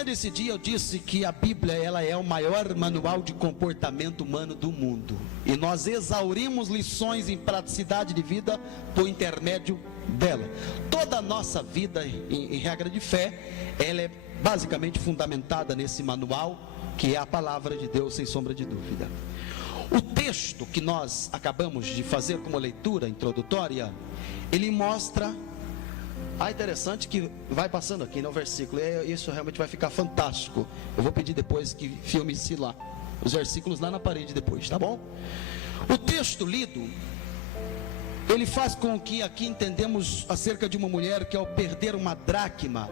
manhã desse dia eu disse que a Bíblia, ela é o maior manual de comportamento humano do mundo. E nós exaurimos lições em praticidade de vida por intermédio dela. Toda a nossa vida, em regra de fé, ela é basicamente fundamentada nesse manual, que é a palavra de Deus, sem sombra de dúvida. O texto que nós acabamos de fazer como leitura introdutória, ele mostra... interessante que vai passando aqui no versículo, isso realmente vai ficar fantástico. Eu vou pedir depois que filme-se lá os versículos lá na parede depois, tá bom? O texto lido, ele faz com que aqui entendemos acerca de uma mulher que, ao perder uma dracma,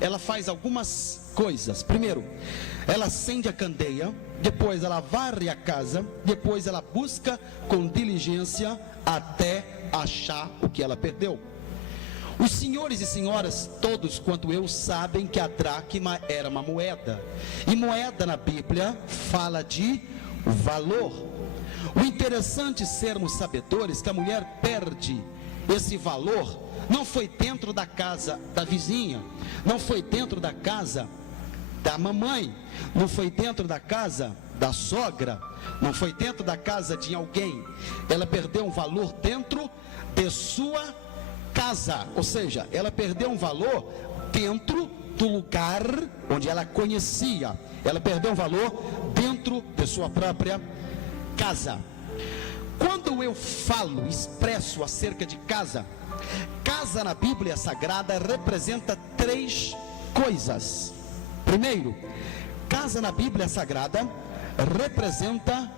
ela faz algumas coisas. Primeiro, ela acende a candeia, depois ela varre a casa, depois ela busca com diligência até achar o que ela perdeu. Os senhores e senhoras, todos quanto eu, sabem que a dracma era uma moeda. E moeda na Bíblia fala de valor. O interessante sermos sabedores que a mulher perde esse valor, não foi dentro da casa da vizinha, não foi dentro da casa da mamãe, não foi dentro da casa da sogra, não foi dentro da casa de alguém. Ela perdeu um valor dentro de sua casa, ou seja, ela perdeu um valor dentro do lugar onde ela conhecia. Ela perdeu um valor dentro de sua própria casa. Quando eu falo, expresso acerca de casa, casa na Bíblia Sagrada representa três coisas. Primeiro, casa na Bíblia Sagrada representa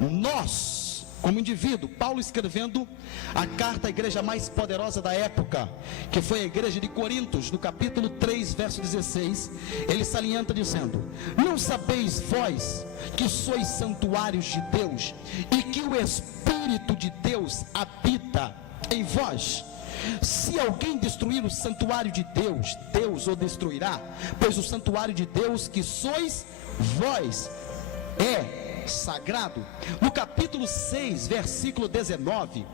nós, como indivíduo. Paulo, escrevendo a carta à igreja mais poderosa da época, que foi a igreja de Corintos, no capítulo 3, verso 16, ele salienta dizendo: não sabeis vós que sois santuários de Deus e que o Espírito de Deus habita em vós? Se alguém destruir o santuário de Deus, Deus o destruirá, pois o santuário de Deus que sois vós é sagrado. No capítulo 6, versículo 19,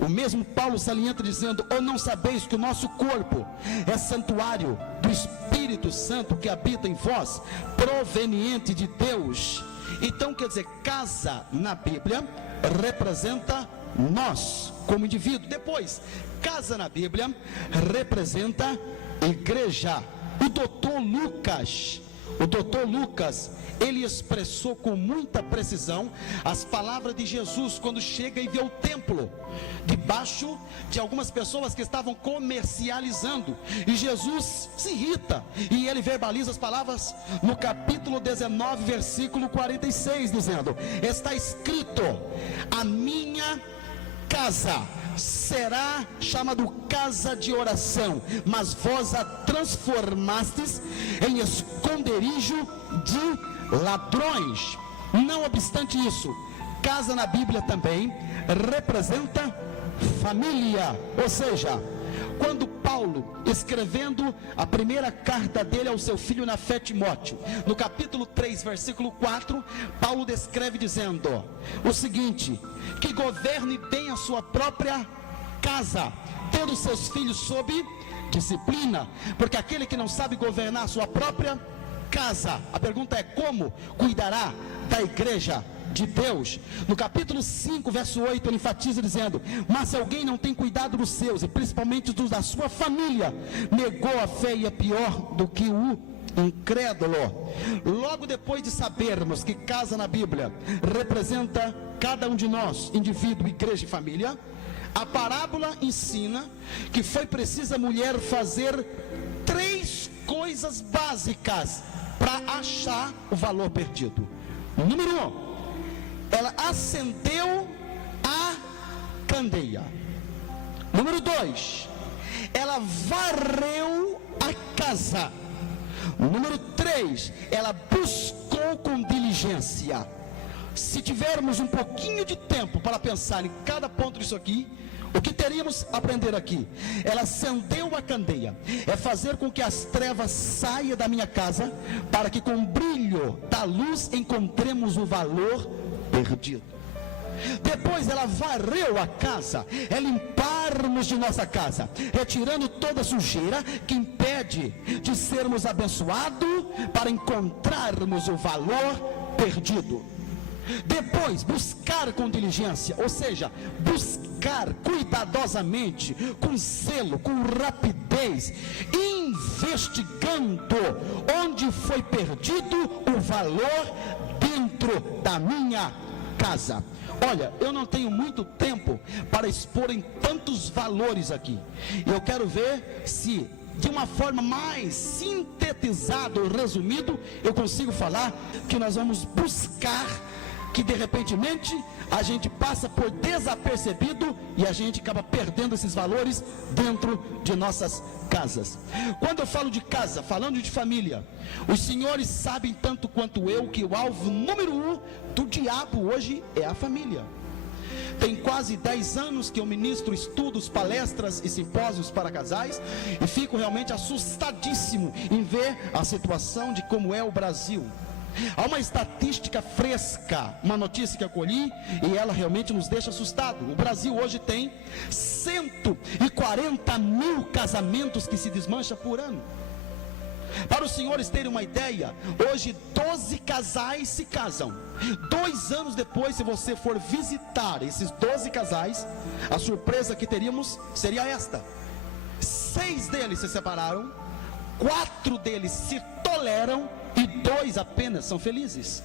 o mesmo Paulo salienta dizendo: ou não sabeis que o nosso corpo é santuário do Espírito Santo que habita em vós, proveniente de Deus? Então, quer dizer, casa na Bíblia representa nós como indivíduo. Depois, casa na Bíblia representa igreja. O doutor Lucas, ele expressou com muita precisão as palavras de Jesus quando chega e vê o templo debaixo de algumas pessoas que estavam comercializando, e Jesus se irrita e ele verbaliza as palavras no capítulo 19, versículo 46, dizendo: está escrito, a minha casa será chamado casa de oração, mas vós a transformastes em esconderijo de ladrões. Não obstante isso, casa na Bíblia também representa família. Ou seja, quando Paulo, escrevendo a primeira carta dele ao seu filho na fé, Timóteo, no capítulo 3, versículo 4, Paulo descreve dizendo o seguinte: que governe bem a sua própria casa, tendo seus filhos sob disciplina, porque aquele que não sabe governar a sua própria casa, a pergunta é: como cuidará da igreja de Deus? No capítulo 5, verso 8, ele enfatiza dizendo: mas se alguém não tem cuidado dos seus, e principalmente dos da sua família, negou a fé e é pior do que o incrédulo. Logo depois de sabermos que casa na Bíblia representa cada um de nós, indivíduo, igreja e família, a parábola ensina que foi preciso a mulher fazer três coisas básicas para achar o valor perdido. Número 1, ela acendeu a candeia. Número 2, ela varreu a casa. Número 3, ela buscou com diligência. Se tivermos um pouquinho de tempo para pensar em cada ponto disso aqui, o que teríamos a aprender aqui? Ela acendeu a candeia, é fazer com que as trevas saiam da minha casa, para que com o brilho da luz encontremos o valor perdido. Depois ela varreu a casa, é limparmos de nossa casa, retirando toda sujeira que impede de sermos abençoados para encontrarmos o valor perdido. Depois, buscar com diligência, ou seja, buscar cuidadosamente, com zelo, com rapidez, investigando onde foi perdido o valor dentro da minha casa. Olha, eu não tenho muito tempo para expor em tantos valores aqui. Eu quero ver se de uma forma mais sintetizada ou resumido eu consigo falar que nós vamos buscar, que de repentemente a gente passa por desapercebido e a gente acaba perdendo esses valores dentro de nossas casas. Quando eu falo de casa, falando de família, os senhores sabem tanto quanto eu que o alvo número 1 do diabo hoje é a família. Tem quase 10 anos que eu ministro estudos, palestras e simpósios para casais e fico realmente assustadíssimo em ver a situação de como é o Brasil. Há uma estatística fresca, uma notícia que eu colhi e ela realmente nos deixa assustado. O Brasil hoje tem 140 mil casamentos que se desmancham por ano. Para os senhores terem uma ideia, hoje 12 casais se casam. 2 anos depois, se você for visitar esses 12 casais, a surpresa que teríamos seria esta: 6 deles se separaram, 4 deles se toleram e 2 apenas são felizes.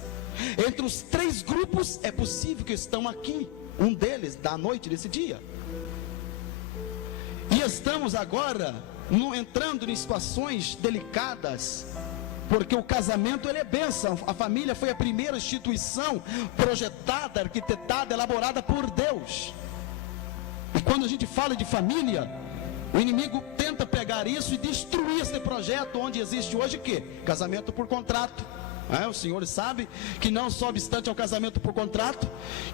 Entre os 3 grupos é possível que estão aqui, um deles da noite desse dia. E estamos agora entrando em situações delicadas, porque o casamento ele é bênção. A família foi a primeira instituição projetada, arquitetada, elaborada por Deus. E quando a gente fala de família, o inimigo tenta pegar isso e destruir esse projeto onde existe hoje o quê? Casamento por contrato. Os senhores sabem que não só obstante ao casamento por contrato,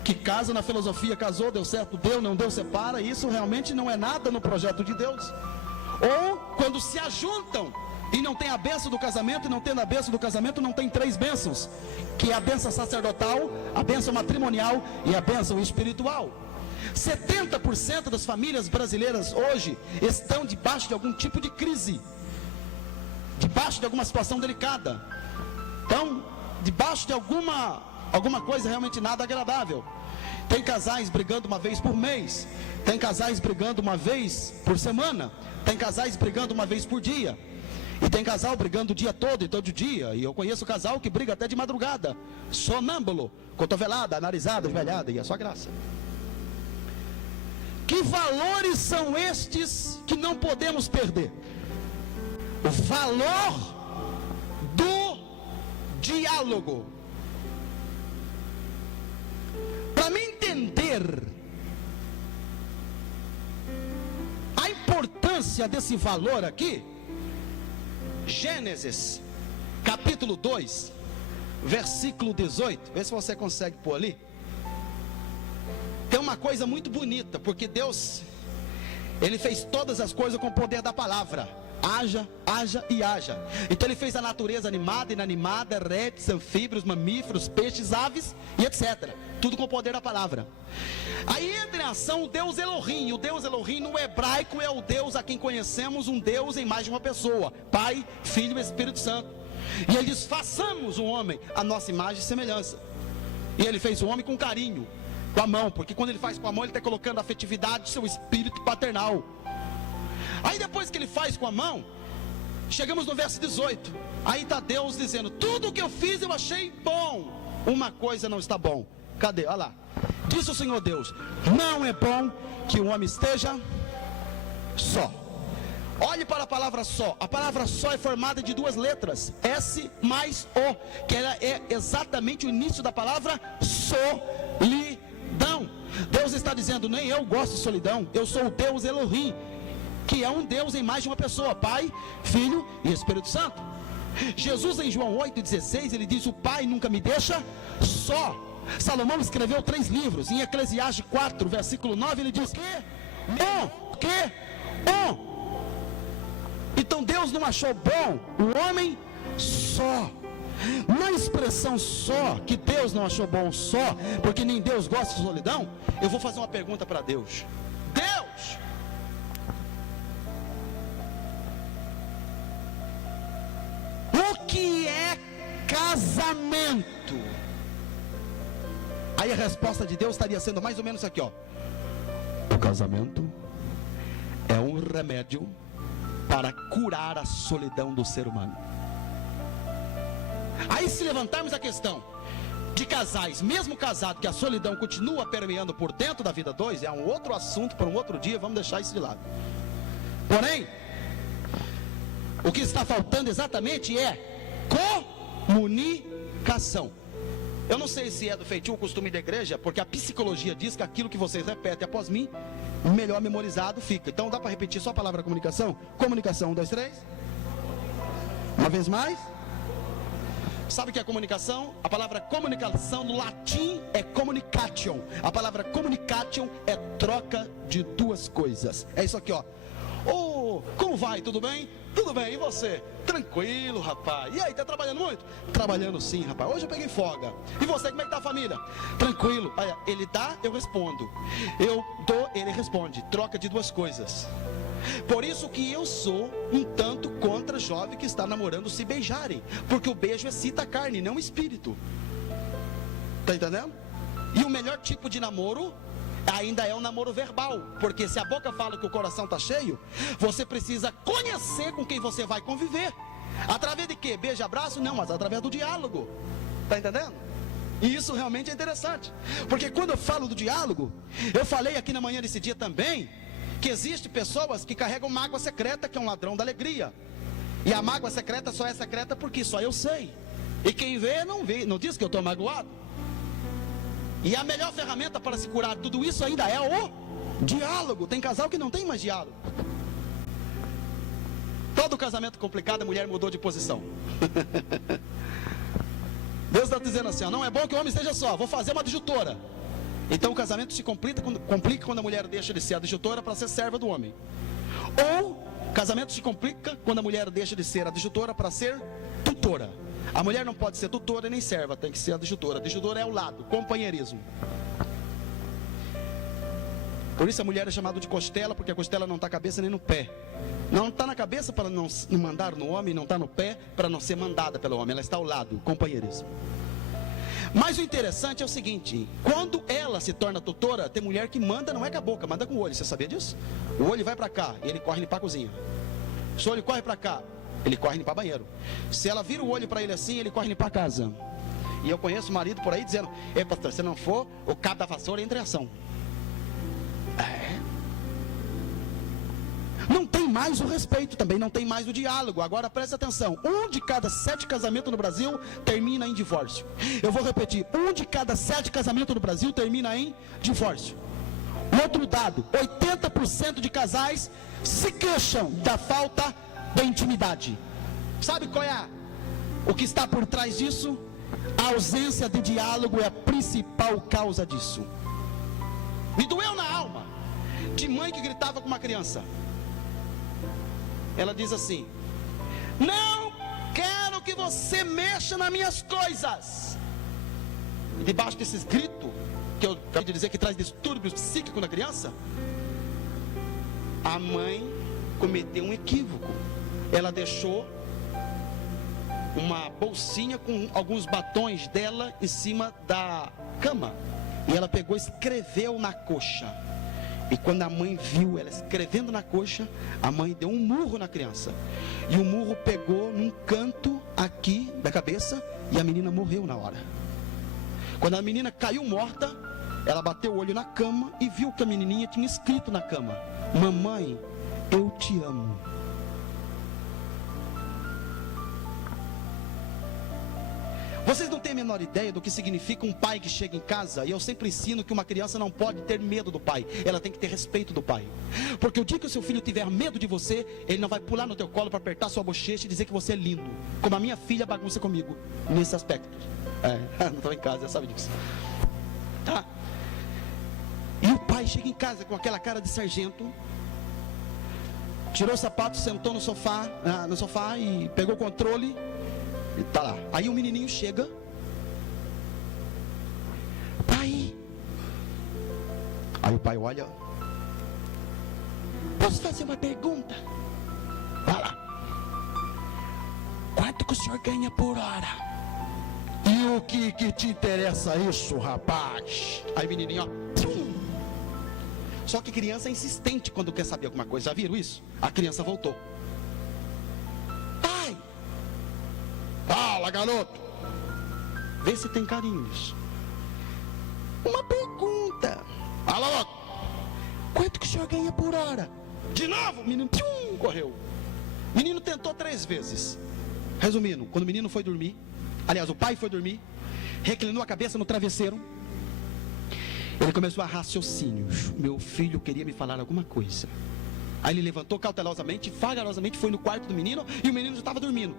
que casa na filosofia, casou, deu certo, deu, não deu, separa. Isso realmente não é nada no projeto de Deus. Ou quando se ajuntam e não tem a bênção do casamento, e não tendo a bênção do casamento não tem 3 bênçãos, que é a bênção sacerdotal, a bênção matrimonial e a bênção espiritual. 70% das famílias brasileiras hoje estão debaixo de algum tipo de crise, debaixo de alguma situação delicada, estão debaixo de alguma coisa realmente nada agradável. Tem casais brigando uma vez por mês, tem casais brigando uma vez por semana, tem casais brigando uma vez por dia, e tem casal brigando o dia todo e todo dia. E eu conheço casal que briga até de madrugada, sonâmbulo, cotovelada, narizada, velhada, e é só graça. Que valores são estes que não podemos perder? O valor do diálogo. Para me entender a importância desse valor aqui, Gênesis capítulo 2 versículo 18, vê se você consegue pôr ali. Tem uma coisa muito bonita, porque Deus, Ele fez todas as coisas com o poder da palavra. Haja, haja e haja. Então Ele fez a natureza animada, inanimada, répteis, anfíbios, mamíferos, peixes, aves e etc. Tudo com o poder da palavra. Aí entra em ação o Deus Elohim. O Deus Elohim no hebraico é o Deus a quem conhecemos, um Deus em mais de uma pessoa: Pai, Filho e Espírito Santo. E Ele diz: façamos o homem a nossa imagem e semelhança. E Ele fez o homem com carinho, com a mão, porque quando Ele faz com a mão, Ele está colocando a afetividade do seu espírito paternal. Aí depois que Ele faz com a mão, chegamos no verso 18. Aí está Deus dizendo: tudo o que eu fiz eu achei bom, uma coisa não está bom. Cadê? Olha lá. Disse o Senhor Deus: não é bom que o homem esteja só. Olhe para a palavra só. A palavra só é formada de 2 letras, S mais O, que ela é exatamente o início da palavra solidão. Deus está dizendo: nem eu gosto de solidão. Eu sou o Deus Elohim, que é um Deus em mais de uma pessoa: Pai, Filho e Espírito Santo. Jesus em João 8,16 ele diz: o Pai nunca me deixa só. Salomão escreveu 3 livros. Em Eclesiastes 4 versículo 9 ele diz: então Deus não achou bom o homem só. Na expressão só, que Deus não achou bom só, porque nem Deus gosta de solidão, eu vou fazer uma pergunta para Deus. Deus, o que é casamento? Aí a resposta de Deus estaria sendo mais ou menos aqui, ó. O casamento é um remédio para curar a solidão do ser humano. Aí, se levantarmos a questão de casais, mesmo casado, que a solidão continua permeando por dentro da vida dois, é um outro assunto para um outro dia, vamos deixar isso de lado. Porém, o que está faltando exatamente é comunicação. Eu não sei se é do feitio ou costume da igreja, porque a psicologia diz que aquilo que vocês repetem após mim, melhor memorizado fica. Então dá para repetir só a palavra comunicação? Comunicação, 1, 2, 3. Uma vez mais. Sabe o que é comunicação? A palavra comunicação no latim é communicatio. A palavra communicatio é troca de duas coisas. É isso aqui, ó. Ô, como vai? Tudo bem? Tudo bem, e você? Tranquilo, rapaz. E aí, tá trabalhando muito? Trabalhando sim, rapaz. Hoje eu peguei folga. E você, como é que tá a família? Tranquilo. Olha, ele dá, eu respondo. Eu dou, ele responde. Troca de duas coisas. Por isso que eu sou um tanto contra jovem que está namorando se beijarem. Porque o beijo excita a carne, não o espírito. Tá entendendo? E o melhor tipo de namoro ainda é um namoro verbal, porque se a boca fala que o coração está cheio, você precisa conhecer com quem você vai conviver. Através de quê? Beijo, abraço? Não, mas através do diálogo. Está entendendo? E isso realmente é interessante, porque quando eu falo do diálogo, eu falei aqui na manhã desse dia também, que existem pessoas que carregam mágoa secreta, que é um ladrão da alegria. E a mágoa secreta só é secreta porque só eu sei. E quem vê, não diz que eu estou magoado. E a melhor ferramenta para se curar tudo isso ainda é o diálogo. Tem casal que não tem mais diálogo. Todo casamento complicado, a mulher mudou de posição. Deus está dizendo assim, ó, não é bom que o homem esteja só, vou fazer uma adjutora. Então o casamento se complica quando a mulher deixa de ser adjutora para ser serva do homem. Ou o casamento se complica quando a mulher deixa de ser adjutora para ser tutora. A mulher não pode ser tutora nem serva, tem que ser adjutora. Adjutora é ao lado, companheirismo. Por isso a mulher é chamada de costela, porque a costela não está na cabeça nem no pé. Não está na cabeça para não mandar no homem, não está no pé para não ser mandada pelo homem. Ela está ao lado, companheirismo. Mas o interessante é o seguinte, quando ela se torna tutora, tem mulher que manda, não é com a boca, manda com o olho. Você sabia disso? O olho vai para cá e ele corre limpar a cozinha. Se o olho corre para cá, ele corre limpar banheiro. Se ela vira o olho para ele assim, ele corre limpar a casa. E eu conheço marido por aí dizendo, ei pastor, se não for, o cabo da vassoura entra em ação. Não tem mais o respeito, também não tem mais o diálogo. Agora presta atenção, 1 de cada 7 casamentos no Brasil termina em divórcio. Eu vou repetir, 1 de cada 7 casamentos no Brasil termina em divórcio. Outro dado, 80% de casais se queixam da falta da intimidade. Sabe qual é o que está por trás disso? A ausência de diálogo é a principal causa disso. Me doeu na alma de mãe que gritava com uma criança. Ela diz assim, não quero que você mexa nas minhas coisas. E debaixo desses gritos, que eu acabei de dizer que traz distúrbios psíquicos na criança, a mãe cometeu um equívoco. Ela deixou uma bolsinha com alguns batons dela em cima da cama. E ela pegou e escreveu na coxa. E quando a mãe viu ela escrevendo na coxa, a mãe deu um murro na criança. E o murro pegou num canto aqui da cabeça e a menina morreu na hora. Quando a menina caiu morta, ela bateu o olho na cama e viu que a menininha tinha escrito na cama, mamãe, eu te amo. Vocês não têm a menor ideia do que significa um pai que chega em casa. E eu sempre ensino que uma criança não pode ter medo do pai, ela tem que ter respeito do pai. Porque o dia que o seu filho tiver medo de você, ele não vai pular no teu colo para apertar sua bochecha e dizer que você é lindo, como a minha filha bagunça comigo nesse aspecto. Não estou em casa, já sabe disso. Tá? E o pai chega em casa com aquela cara de sargento, tirou o sapato, sentou no sofá e pegou o controle E tá lá. Aí o menininho chega. Pai. Aí o pai olha. Posso fazer uma pergunta? Vai lá. Quanto que o senhor ganha por hora? E o que te interessa isso, rapaz? Aí o menininho, ó. Tchum. Só que criança é insistente quando quer saber alguma coisa. Já viram isso? A criança voltou. Pai. Fala, garoto. Vê se tem carinhos. Uma pergunta. Fala logo. Quanto que o senhor ganha por hora? De novo, o menino tchum, correu. O menino tentou 3 vezes. Resumindo, quando o menino foi dormir, aliás, o pai foi dormir, reclinou a cabeça no travesseiro, ele começou a raciocínios. Meu filho queria me falar alguma coisa. Aí ele levantou cautelosamente, vagarosamente, foi no quarto do menino, e o menino já estava dormindo.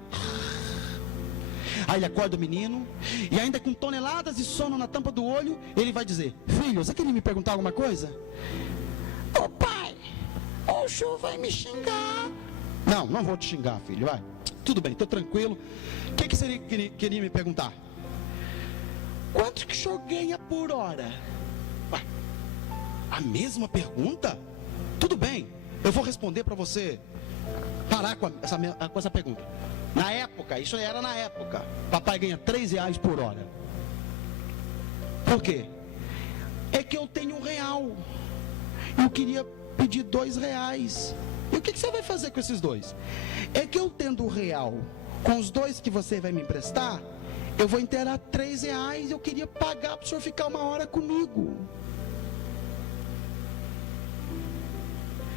Aí ele acorda o menino, e ainda com toneladas de sono na tampa do olho, ele vai dizer: filho, você queria me perguntar alguma coisa? Ô pai, o senhor vai me xingar. Não vou te xingar, filho, vai. Tudo bem, estou tranquilo. O que você queria me perguntar? Quanto que o senhor ganha por hora? Ué, a mesma pergunta? Tudo bem, eu vou responder para você parar com essa pergunta. Na época, isso era na época, papai ganha R$3 por hora. Por quê? É que eu tenho R$1. Eu queria pedir R$2. E o que você vai fazer com esses 2? É que eu tendo R$1, com os 2 que você vai me emprestar, eu vou inteirar R$3. Eu queria pagar para o senhor ficar 1 hora comigo.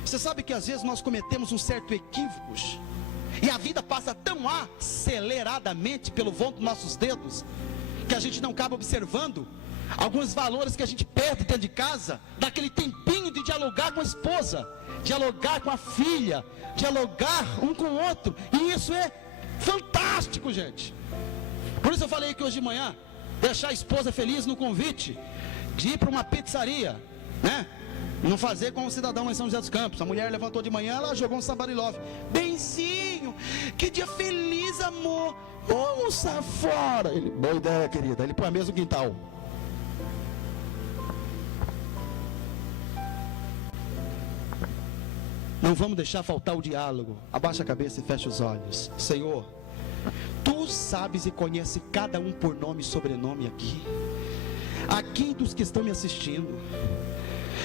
Você sabe que às vezes nós cometemos um certo equívocos, e a vida passa tão aceleradamente pelo vão dos nossos dedos, que a gente não acaba observando alguns valores que a gente perde dentro de casa, daquele tempinho de dialogar com a esposa, dialogar com a filha, dialogar um com o outro. E isso é fantástico, gente. Por isso eu falei que hoje de manhã, deixar a esposa feliz no convite de ir para uma pizzaria, né? Não fazer como o cidadão lá em São José dos Campos. A mulher levantou de manhã, ela jogou um somebody love. Benzinho, que dia feliz, amor. Vamos almoçar fora. Ele, boa ideia, querida. Ele põe a mesa no quintal. Não vamos deixar faltar o diálogo. Abaixa a cabeça e fecha os olhos. Senhor, Tu sabes e conheces cada um por nome e sobrenome aqui. Aqui dos que estão me assistindo.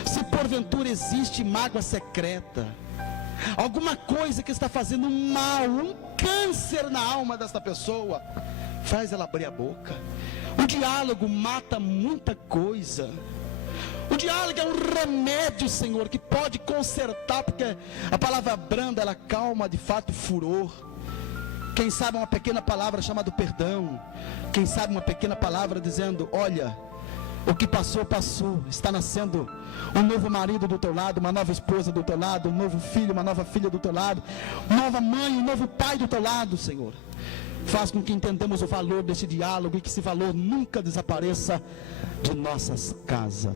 Se porventura existe mágoa secreta, alguma coisa que está fazendo mal, um câncer na alma desta pessoa, faz ela abrir a boca. O diálogo mata muita coisa. O diálogo é um remédio, Senhor, que pode consertar, porque a palavra branda, ela calma de fato o furor. Quem sabe uma pequena palavra chamada perdão. Quem sabe uma pequena palavra dizendo: olha, o que passou, passou. Está nascendo um novo marido do teu lado, uma nova esposa do teu lado, um novo filho, uma nova filha do teu lado, nova mãe, um novo pai do teu lado, Senhor. Faz com que entendamos o valor desse diálogo e que esse valor nunca desapareça de nossas casas.